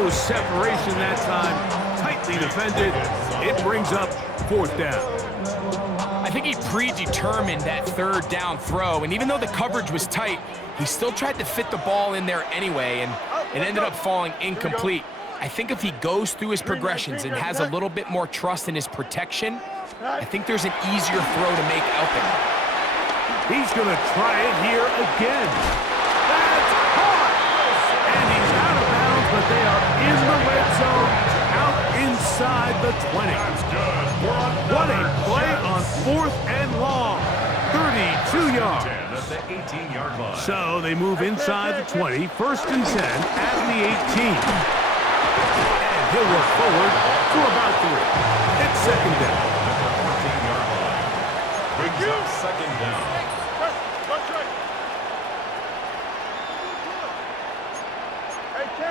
No separation that time. Tightly defended. It brings up fourth down. I think he predetermined that third down throw, and even though the coverage was tight, he still tried to fit the ball in there anyway, and it ended up falling incomplete. I think if he goes through his progressions and has a little bit more trust in his protection, I think there's an easier throw to make out there. He's going to try it here again. That's caught! And he's out of bounds, but they are in the red zone, out inside the 20. What a play on fourth and long. 32 yards. So they move inside the 20, first and 10 at the 18. And he'll work forward to about 3. It's second down. Brings up second down.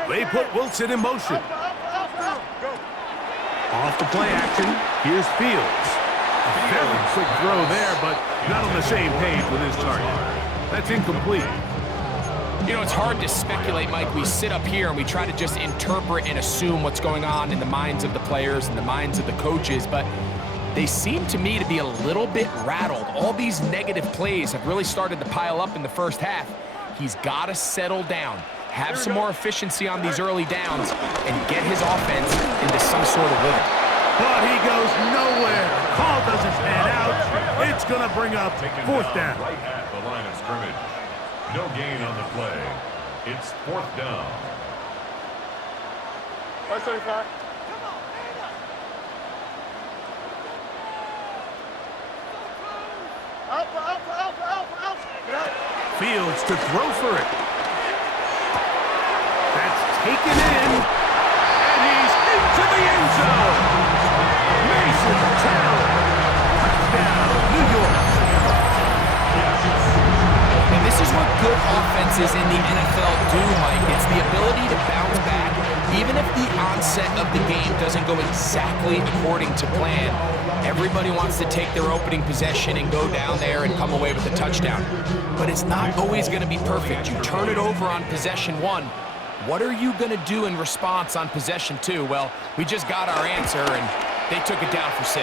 They put Wilson in motion. Off the play action, here's Fields. A very quick throw there, but not on the same page with his target. That's incomplete. You know, it's hard to speculate, Mike. We sit up here and we try to just interpret and assume what's going on in the minds of the players and the minds of the coaches, but they seem to me to be a little bit rattled. All these negative plays have really started to pile up in the first half. He's got to settle down, have some more efficiency on these early downs, and get his offense into some sort of rhythm. But he goes nowhere. Call doesn't pan out. It's going to bring up fourth down. Right at the line of scrimmage. No gain on the play. It's fourth down. 575. Fields to throw for it. That's taken in. And he's into the end zone. Mason Taylor. Touchdown, New York. And this is what good offenses in the NFL do, Mike. It's the ability to bounce back. Even if the onset of the game doesn't go exactly according to plan, everybody wants to take their opening possession and go down there and come away with a touchdown. But it's not always going to be perfect. You turn it over on possession 1. What are you going to do in response on possession 2? Well, we just got our answer, and they took it down for 6.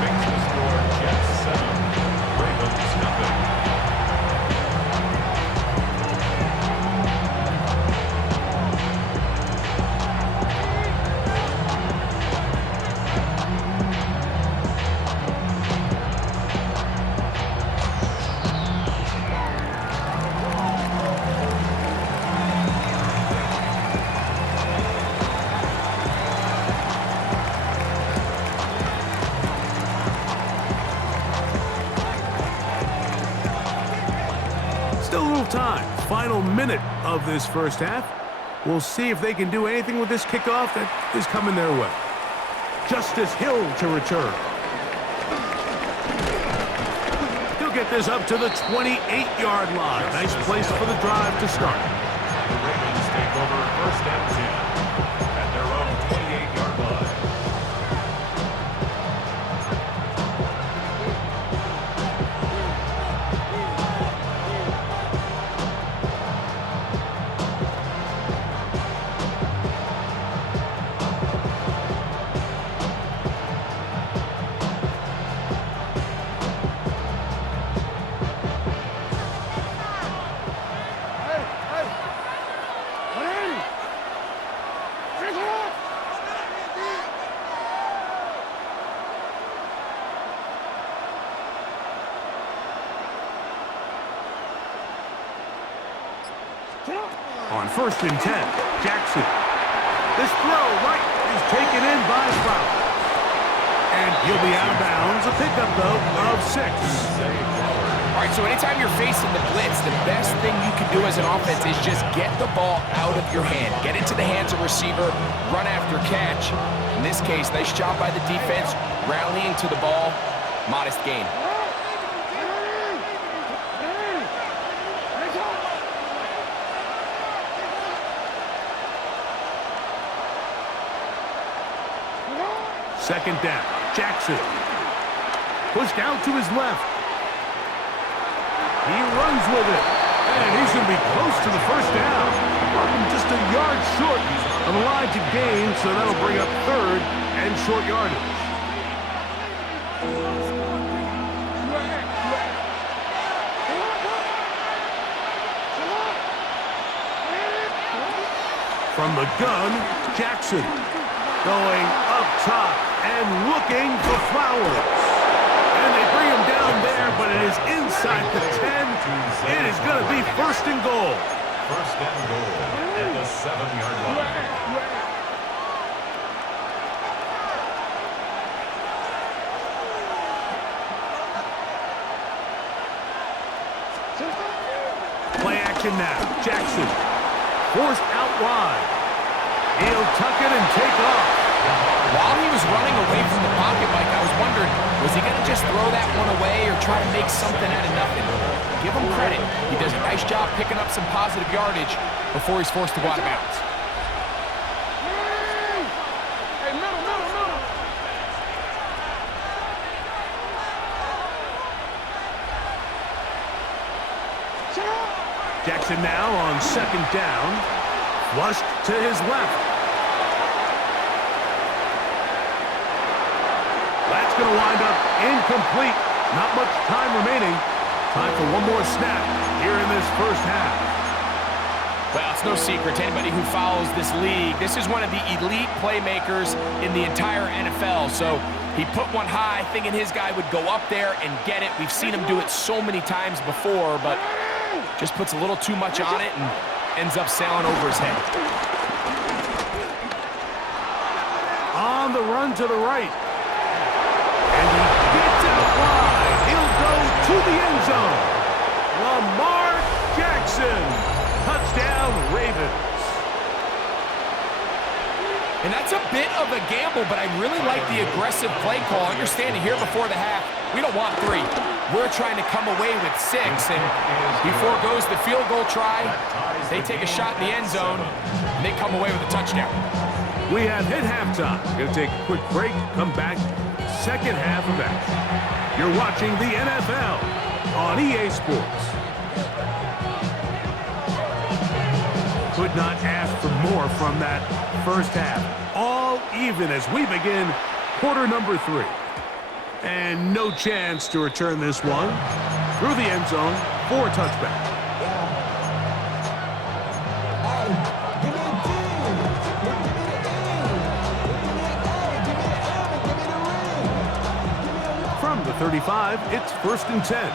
Makes the score Jets 7, Ravens nothing. Still a little time. Final minute of this first half. We'll see if they can do anything with this kickoff that is coming their way. Justice Hill to return. He'll get this up to the 28-yard line. Nice place for the drive to start. The Ravens take over first and 10 at their own 28-yard line. On first and 10, Jackson. This throw right is taken in by Flowers. And he'll be out of bounds. A pickup, though, of 6. All right, so anytime you're facing the blitz, the best thing you can do as an offense is just get the ball out of your hand. Get it to the hands of receiver, run after catch. In this case, nice job by the defense, rallying to the ball, modest gain. Second down, Jackson. Pushed out to his left. He runs with it. And he's going to be close to the first down. Just a yard short of the line to gain, so that'll bring up third and short yardage. From the gun, Jackson going up top and looking for Flowers. And they bring him down there, but it is inside the 10. It is going to be first and goal. First and goal at the 7-yard line. Play action now. Jackson forced out wide. He'll tuck it and take off. While he was running away from the pocket, Mike, I was wondering, was he going to just throw that one away or try to make something out of nothing? Give him credit. He does a nice job picking up some positive yardage before he's forced to go out of bounds. Jackson now on second down. Flushed to his left. That's going to wind up incomplete. Not much time remaining. Time for one more snap here in this first half. Well, it's no secret to anybody who follows this league. This is one of the elite playmakers in the entire NFL. So he put one high, thinking his guy would go up there and get it. We've seen him do it so many times before, but just puts a little too much on it and ends up sailing over his head. On the run to the right. And he gets out wide. He'll go to the end zone. Lamar Jackson. Touchdown, Ravens. And that's a bit of a gamble, but I really like the aggressive play call. Understanding here before the half, we don't want 3. We're trying to come away with 6, and before goes the field goal try. They take a shot in the end zone, and they come away with a touchdown. We have hit halftime. Going to take a quick break, come back, second half of action. You're watching the NFL on EA Sports. Could not ask for more from that first half. All even as we begin quarter number 3. And no chance to return this one through the end zone for a touchback. From the 35, it's first and 10.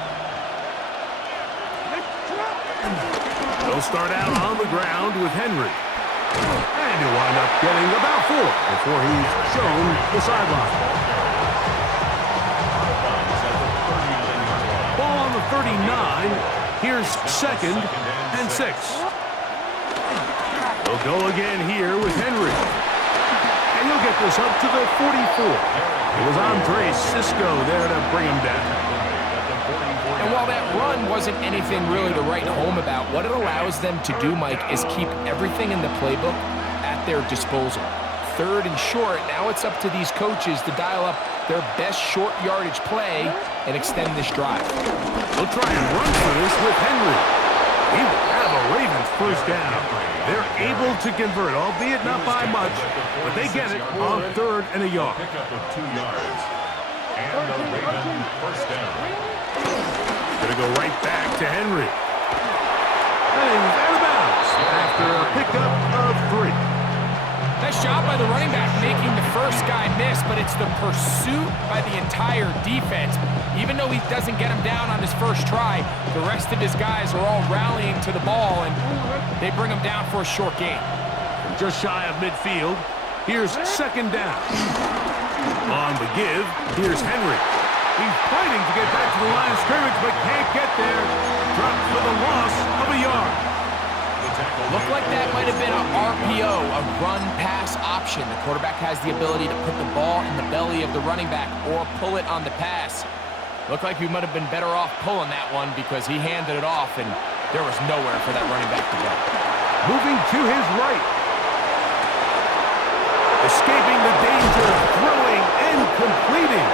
They'll start out on the ground with Henry. And he'll wind up getting about 4 before he's shown the sideline. Ball on the 39. Here's second and 6. They'll go again here with Henry. And he'll get this up to the 44. It was Andre Cisco there to bring him down. And while that run wasn't anything really to write home about, what it allows them to do, Mike, is keep everything in the playbook at their disposal. Third and short, now it's up to these coaches to dial up their best short yardage play and extend this drive. They'll try and run for this with Henry. He will have a Ravens first down. They're able to convert, albeit not by much, but they get it on third and a yard. Pick up of 2 yards. And the Ravens first down. Gonna go right back to Henry. And he's out of bounds after a pickup of 3. Nice job by the running back making the first guy miss, but it's the pursuit by the entire defense. Even though he doesn't get him down on his first try, the rest of his guys are all rallying to the ball, and they bring him down for a short gain. Just shy of midfield, here's second down. On the give, here's Henry. He's fighting to get back to the line of scrimmage, but can't get there. Dropped for the loss of a yard. Looked like that might have been an RPO, a run-pass option. The quarterback has the ability to put the ball in the belly of the running back or pull it on the pass. Looked like we might have been better off pulling that one because he handed it off, and there was nowhere for that running back to go. Moving to his right. Escaping the danger, throwing and completing.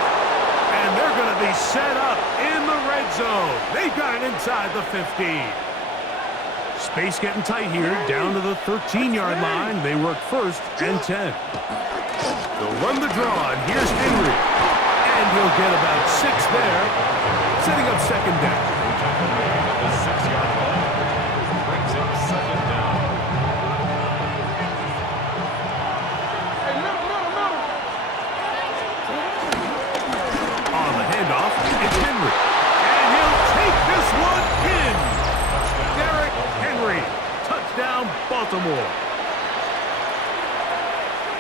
And they're going to be set up in the red zone. They've got it inside the 15. Space getting tight here, down to the 13-yard line. They work 1st and 10. They'll run the draw, and here's Henry. And he'll get about 6 there, setting up 2nd down. The 6-yard line brings up 2nd down. On the handoff, it's Henry. And he'll take this one in. Derrick Henry. Touchdown, Baltimore.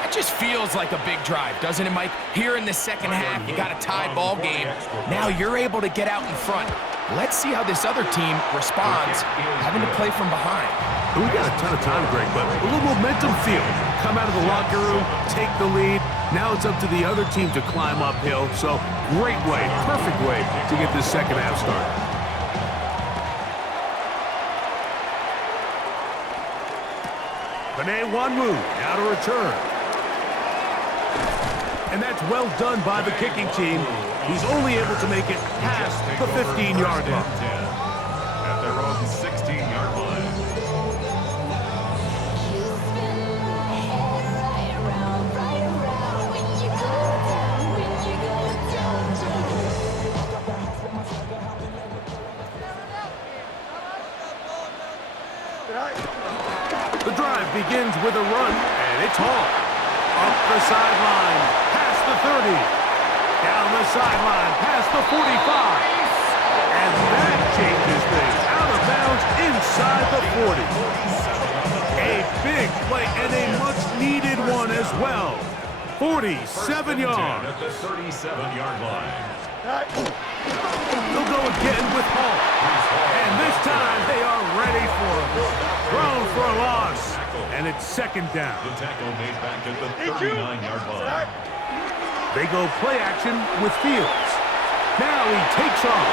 That just feels like a big drive, doesn't it, Mike? Here in the second half, you got a tie ball game. Now you're able to get out in front. Let's see how this other team responds, having to play from behind. We got a ton of time, Greg, but a little momentum feel. Come out of the locker room, take the lead. Now it's up to the other team to climb uphill. So great way, perfect way to get this second half started. Penei Nwanwu now to return. And that's well done by the kicking team. He's only able to make it past the 15-yard line. At their own 16-yard line. The drive begins with a run, and it's Hall. Up the sideline, past the 30. Down the sideline, past the 45. And that changes things. Out of bounds inside the 40. A big play and a much-needed one as well. 47 yards. At the 37-yard line. They'll go again with Hall. And this time they are ready for him. Thrown for a loss. And it's 2nd down. The tackle made back at the 39-yard line. They go play action with Fields. Now he takes off.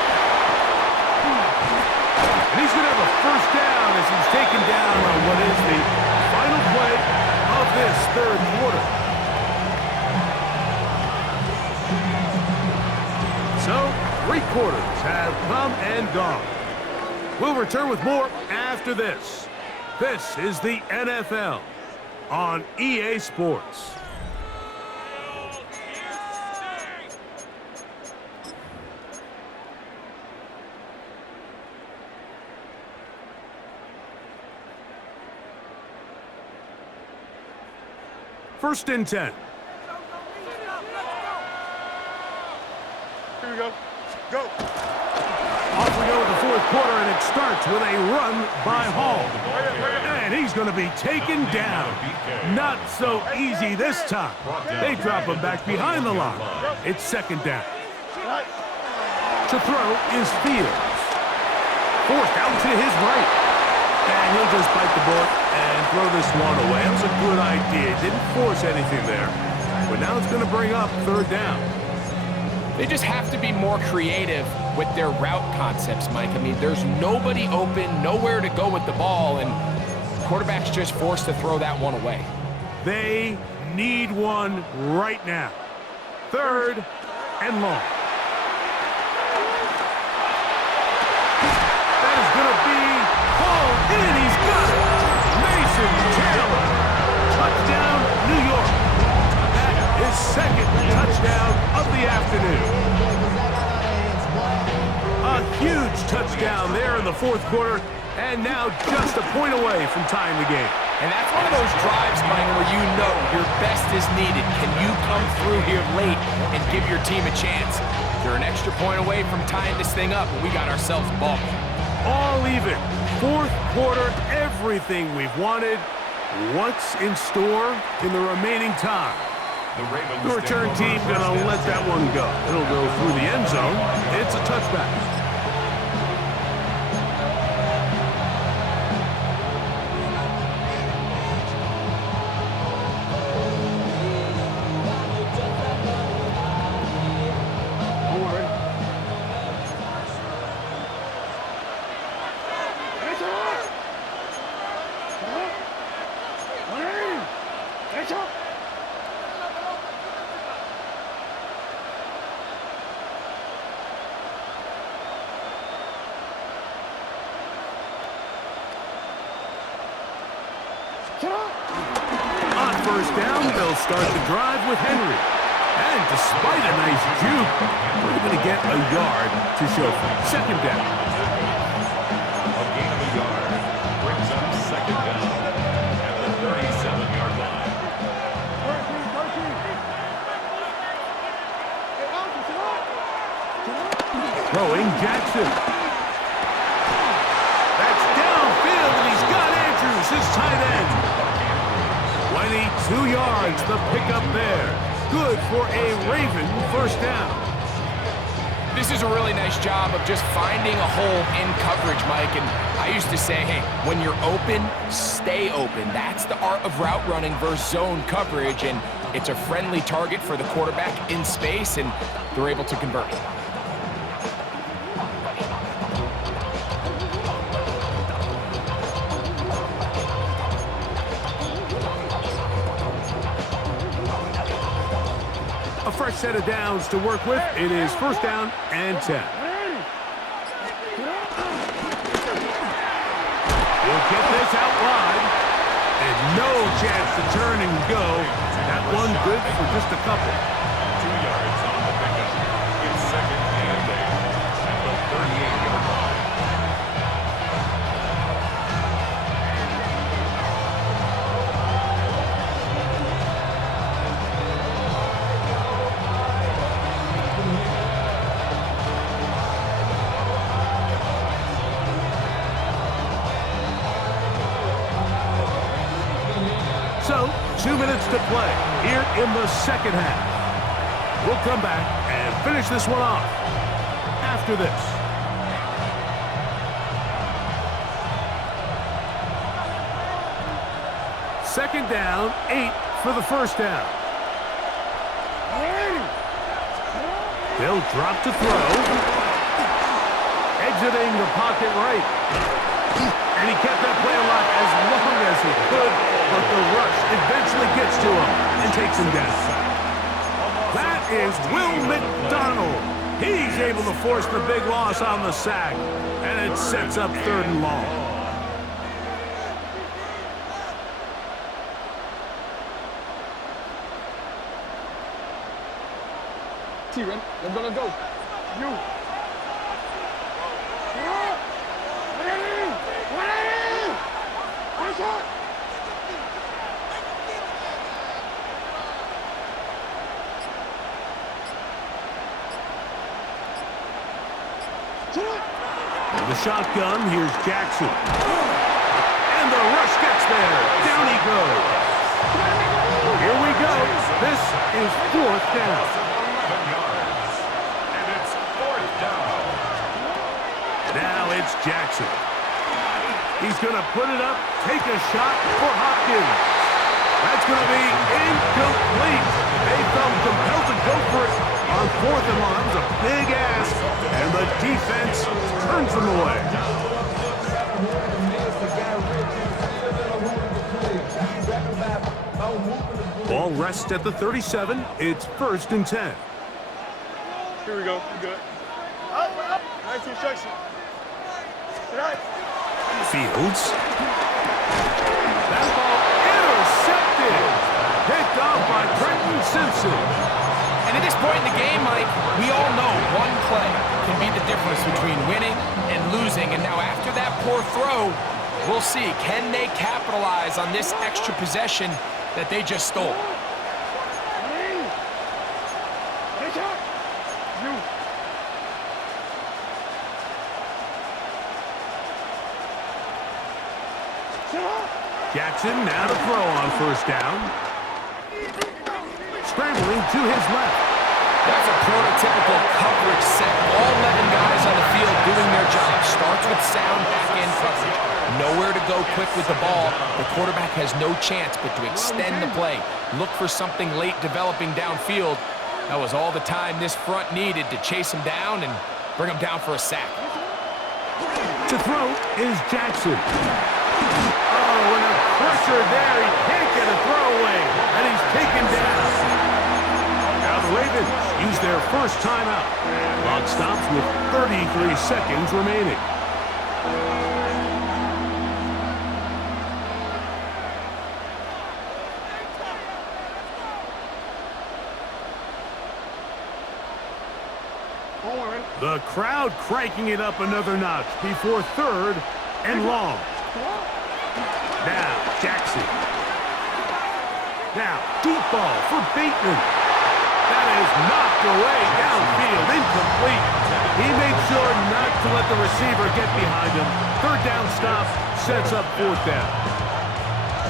And he's going to have a 1st down as he's taken down on what is the final play of this 3rd quarter. So, 3 quarters have come and gone. We'll return with more after this. This is the NFL on EA Sports. First and 10. Here we go. Go. Off we go with the 4th quarter, and it starts with a run by Hall. And he's going to be taken down. Not so easy this time. They drop him back behind the line. It's 2nd down. To throw is Fields. Forced out to his right. And he'll just bite the bullet and throw this one away. That was a good idea. Didn't force anything there. But now it's going to bring up 3rd down. They just have to be more creative with their route concepts, Mike. I mean, there's nobody open, nowhere to go with the ball, and quarterback's just forced to throw that one away. They need one right now. 3rd and long. That is going to be hauled in. He's got it. Mason Taylor. Touchdown, New York. That is 2nd touchdown of the afternoon. A huge touchdown there in the 4th quarter, and now just a point away from tying the game. And that's one of those drives, Mike, where you know your best is needed. Can you come through here late and give your team a chance? You're an extra point away from tying this thing up, and we got ourselves a ball game. All even. 4th quarter, everything we've wanted. What's in store in the remaining time? The return team gonna let that one go. It'll go through the end zone. It's a touchback. On first down, they'll start the drive with Henry. And despite a nice juke, we're going to get a yard to show for it. Second down. A gain of a yard brings up second down at the 37-yard line. Throwing Jackson. That's downfield, and he's got Andrews, his tight end. 22 yards, the pickup there. Good for a Raven first down. This is a really nice job of just finding a hole in coverage, Mike. And I used to say, hey, when you're open, stay open. That's the art of route running versus zone coverage. And it's a friendly target for the quarterback in space, and they're able to convert. A fresh set of downs to work with. It is first down and 10. We'll get this out wide. And no chance to turn and go. That one good for just a couple. 2 yards on the pickup. It's second and 8 at the 38-yard line. So, 2 minutes to play here in the second half. We'll come back and finish this one off after this. Second down, 8 for the first down. They'll drop to throw. Exiting the pocket right. And he kept that play alive as long as he could, but the rush eventually gets to him and takes him down. That is Will McDonald. He's able to force the big loss on the sack, and it sets up third and long. T-Ren, let's go. You. The shotgun, here's Jackson. And the rush gets there. Down he goes. Here we go. This is fourth down. 11 yards. And it's fourth down. Now it's Jackson. He's going to put it up, take a shot for Hopkins. That's going to be incomplete. They felt compelled to go for it on fourth and long. It was a big ask, and the defense turns them away. Ball rests at the 37. It's first and 10. Here we go. We're good. Nice instruction. Tonight. Fields. That ball intercepted. Picked off by Trenton Simpson. And at this point in the game, Mike, we all know one play can be the difference between winning and losing. And now after that poor throw, we'll see, can they capitalize on this extra possession that they just stole? Jackson now to throw on first down. Scrambling to his left. That's a prototypical coverage set. All 11 guys on the field doing their job. Starts with sound back-end coverage. Nowhere to go quick with the ball. The quarterback has no chance but to extend the play. Look for something late developing downfield. That was all the time this front needed to chase him down and bring him down for a sack. To throw is Jackson. Oh, and a pressure there. He can't get a throwaway, and he's taken down. Now the Ravens use their first timeout. Clock stops with 33 seconds remaining. Don't worry. The crowd cranking it up another notch before 3rd and long. Now, Jackson. Now, deep ball for Bateman. That is knocked away downfield, incomplete. He made sure not to let the receiver get behind him. 3rd down stop sets up 4th down.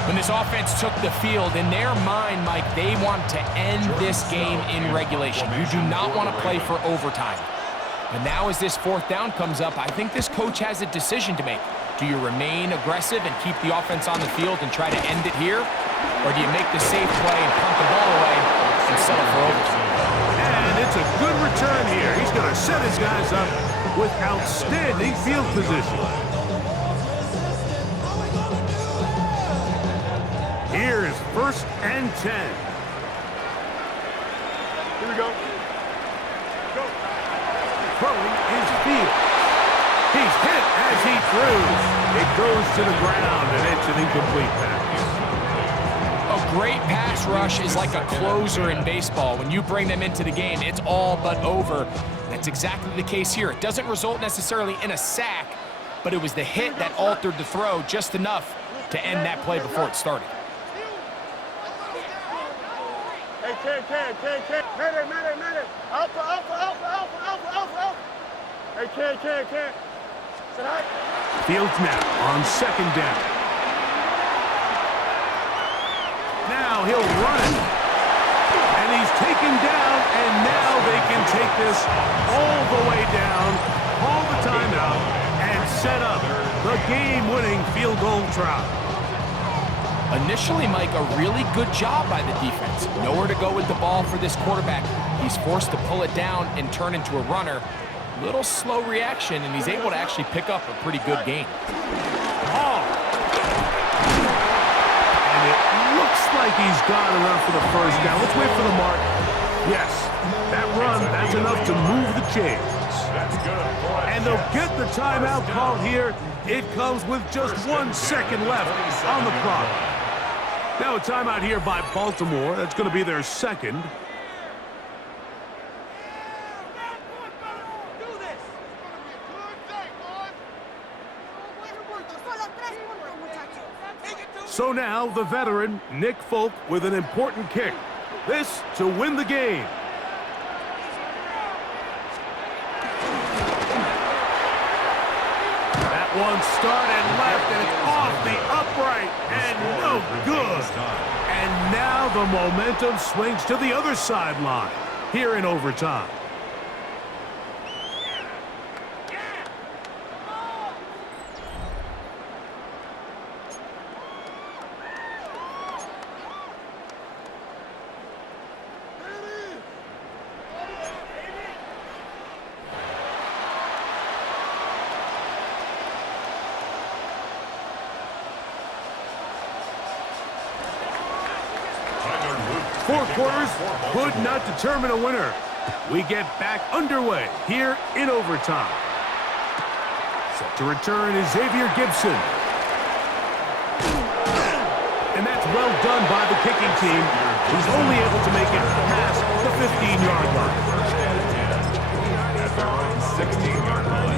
When this offense took the field, in their mind, Mike, they want to end this game in regulation. You do not want to play for overtime. But now as this 4th down comes up, I think this coach has a decision to make. Do you remain aggressive and keep the offense on the field and try to end it here? Or do you make the safe play and punt the ball away and settle for overtime? And it's a good return here. He's going to set his guys up with outstanding field position. Here's 1st and 10. Here we go. Go. Throwing is Fields. He's hit as he throws. It goes to the ground, and it's an incomplete pass. A great pass rush is like a closer in baseball. When you bring them into the game, it's all but over. That's exactly the case here. It doesn't result necessarily in a sack, but it was the hit that altered the throw just enough to end that play before it started. Hey, Ken. Mayday. Alpha. Hey, Ken. Sit high. Fields now on 2nd down. Now he'll run it. And he's taken down, and now they can take this all the way down, call the timeout, and set up the game-winning field goal try. Initially, Mike, a really good job by the defense. Nowhere to go with the ball for this quarterback. He's forced to pull it down and turn into a runner. Little slow reaction, and he's able to actually pick up a pretty good gain. And it looks like he's gone enough for the 1st down. Let's wait for the mark. Yes, that run, that's enough to move the chains. And they'll get the timeout called here. It comes with just 1 second left on the clock. Now a timeout here by Baltimore. That's going to be their 2nd. So now the veteran, Nick Folk, with an important kick. This to win the game. That one started left, and it's off the upright, and no good. And now the momentum swings to the other sideline here in overtime. Four quarters could not determine a winner. We get back underway here in overtime. Set to return is Xavier Gibson. And that's well done by the kicking team, who's only able to make it past the 15-yard line. At their own 16-yard line.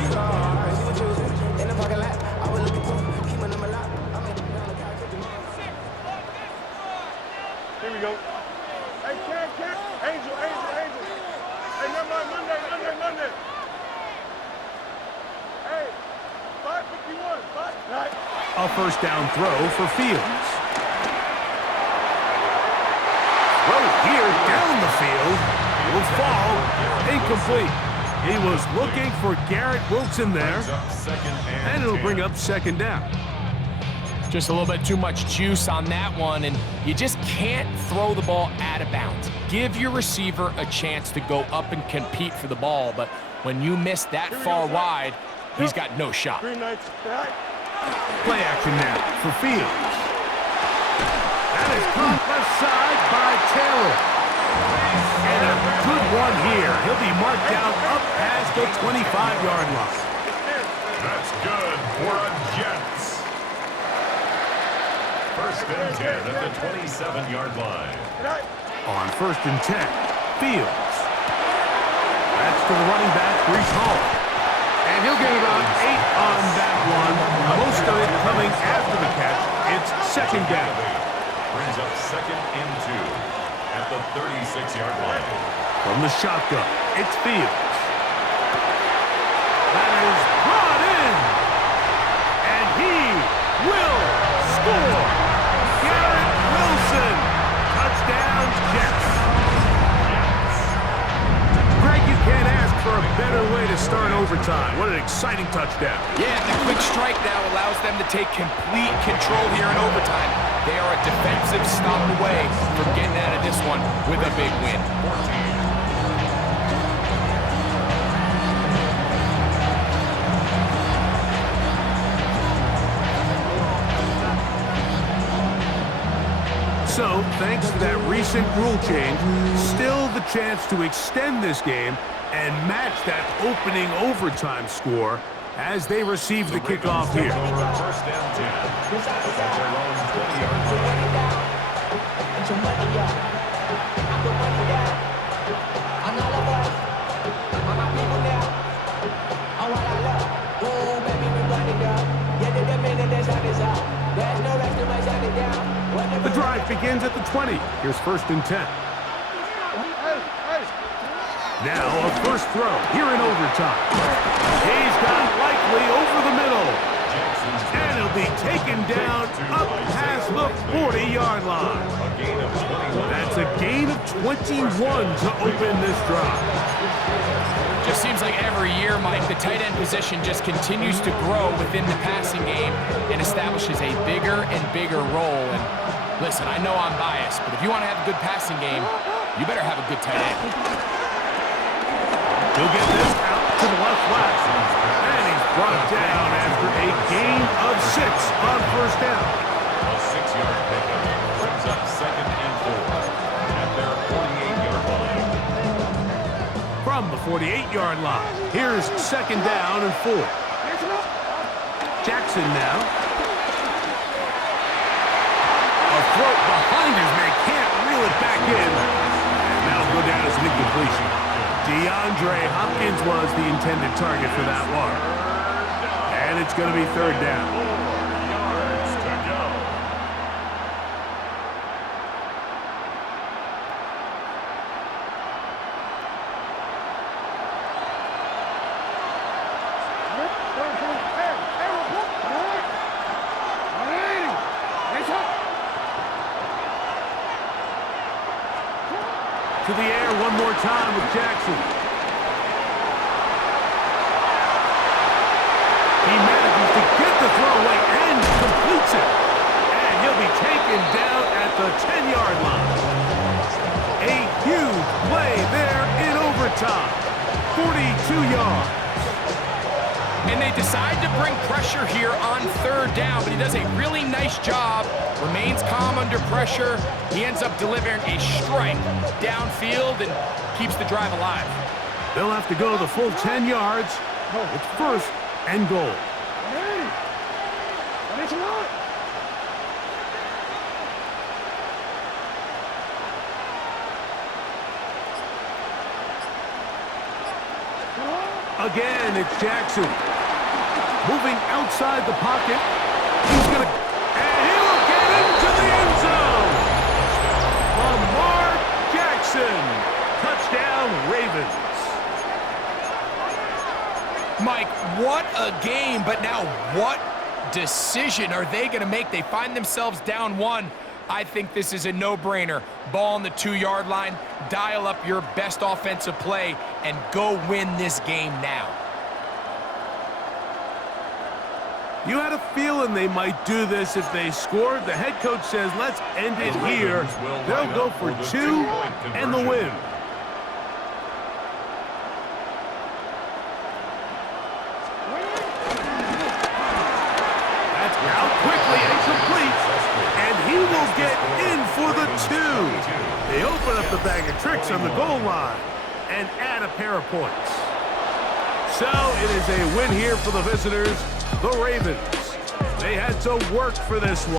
Here we go. Hey, Ken. Angel. Hey, never mind. Monday. Hey, 5:51. Right. A 1st down throw for Fields. Throw here down the field. Will fall. Incomplete. He was looking for Garrett Wilson there. And it'll bring up 2nd down. Just a little bit too much juice on that one, and you just can't throw the ball out of bounds. Give your receiver a chance to go up and compete for the ball, but when you miss that far wide, he's got no shot. Green lights. Right. Play action now for Fields. That is caught left side by Taylor. And a good one here. He'll be marked down up past the 25-yard line. That's good for a Jets. 1st and 10 at the 27-yard line. On 1st and 10, Fields. That's to the running back, Breece Hall. And he'll get about 8 on that one. Most of it coming after the catch. It's second down. Brings up 2nd and 2 at the 36-yard line. From the shotgun, it's Fields. That is brought in. And he will score. Garrett Wilson. Touchdown, Jets. Greg, you can't ask for a better way to start overtime. What an exciting touchdown. Yeah, the quick strike now allows them to take complete control here in overtime. They are a defensive stop away from getting out of this one with a big win. 14. So, thanks to that recent rule change, still the chance to extend this game and match that opening overtime score as they receive the kickoff here. First and 10 at their own 20-yard line. The drive begins at the 20. Here's 1st and 10. Now a first throw here in overtime. He's got Likely over the middle. And he'll be taken down up past the 40-yard line. That's a gain of 21 to open this drive. Just seems like every year, Mike, the tight end position just continues to grow within the passing game and establishes a bigger and bigger role. And listen, I know I'm biased, but if you want to have a good passing game, you better have a good tight end. He'll get this out to the left flat. And he's brought down after a gain of 6 on first down. A 6-yard pickup brings up 2nd and 4 at their 48-yard line. From the 48-yard line, here's 2nd down and 4. Jackson now. A throat behind his man, can't reel it back in. And that'll go down as an incompletion. DeAndre Hopkins was the intended target for that one. And it's going to be 3rd down. 4 yards to go. To the air one more time with Jackson. He manages to get the throw away and completes it. And he'll be taken down at the 10-yard line. A huge play there in overtime. 42 yards. And they decide to bring pressure here on 3rd down, but he does a really nice job, remains calm under pressure. He ends up delivering a strike downfield and keeps the drive alive. They'll have to go the full 10 yards. It's 1st and goal. Again, it's Jackson. Moving outside the pocket. He's going to... And he will get into the end zone! Lamar Jackson. Touchdown, Ravens. Mike, what a game, but now what decision are they going to make? They find themselves down 1. I think this is a no-brainer. Ball on the 2-yard line, dial up your best offensive play, and go win this game now. You had a feeling they might do this if they scored. The head coach says, let's end it here. They'll go for 2 and the win. That's out quickly and complete. And he will get in for the 2. They open up the bag of tricks on the goal line and add a pair of points. So it is a win here for the visitors, the Ravens. They had to work for this one.